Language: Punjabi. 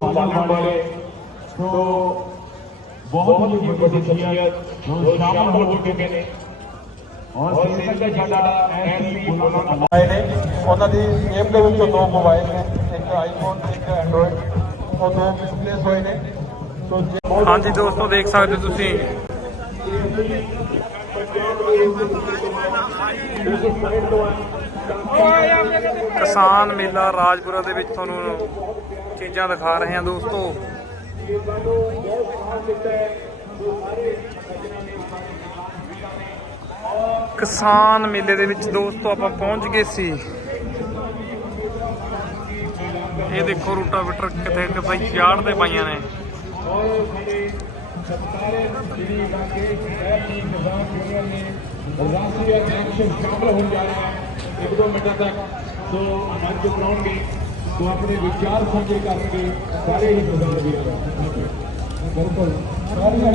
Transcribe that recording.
ਪਾਲਣ ਵਾਲੇ ਤੋਂ ਬਹੁਤ ਹੀ ਵੱਡੀ ਸ਼ਖਸੀਅਤ ਜੋ ਸ਼ਾਮਲ ਹੋ ਚੁੱਕੇ ਨੇ ਔਰ ਸੇਲ ਦਾ ਸਾਡਾ ਐਮਪੀ ਉਹਨਾਂ ਦਾ ਆਏ ਨੇ ਉਹਨਾਂ ਦੀ ਗੇਮ ਦੇ ਵਿੱਚੋਂ ਦੋ ਮੋਬਾਈਲ ਨੇ ਇੱਕ ਆਈਫੋਨ ਤੇ ਇੱਕ ਐਂਡਰੋਇਡ ਉਹ ਦੋ ਮਿਸਪਲੇਸ ਹੋਏ ਨੇ ਸੋ ਜੇ ਹਾਂਜੀ ਦੋਸਤੋ ਦੇਖ ਸਕਦੇ ਹੋ ਤੁਸੀਂ ਕਿਸਾਨ ਮੇਲਾ ਰਾਜਪੁਰਾ ਦੇ ਵਿੱਚ ਤੁਹਾਨੂੰ ਚੀਜ਼ਾਂ ਦਿਖਾ ਰਹੇ ਹਾਂ ਦੋਸਤੋ। ਕਿਸਾਨ ਮੇਲੇ ਦੇ ਵਿੱਚ ਦੋਸਤੋ ਆਪਾਂ ਪਹੁੰਚ ਗਏ ਸੀ। ਇਹ ਦੇਖੋ ਰੂਟਾਵੀਟਰ ਕਿਤੇ ਕਿਤੇ ਚਾੜਦੇ ਪਾਈਆਂ ਨੇ। ਰਾਸ਼ਟਰੀ ਅਧਿਆਪਕ ਸ਼ਾਮਲ ਹੋਣ ਜਾ ਰਹੇ। ਹਨ ਇੱਕ ਦੋ ਮਿੰਟਾਂ ਤੱਕ ਸੋ ਮੰਚ ਬਣਾਉਣਗੇ ਸੋ ਆਪਣੇ ਵਿਚਾਰ ਸਾਂਝੇ ਕਰਨਗੇ, ਸਾਰੇ ਹੀ ਪ੍ਰਬੰਧ ਵੀ ਬਿਲਕੁਲ। ਸਾਰੀਆਂ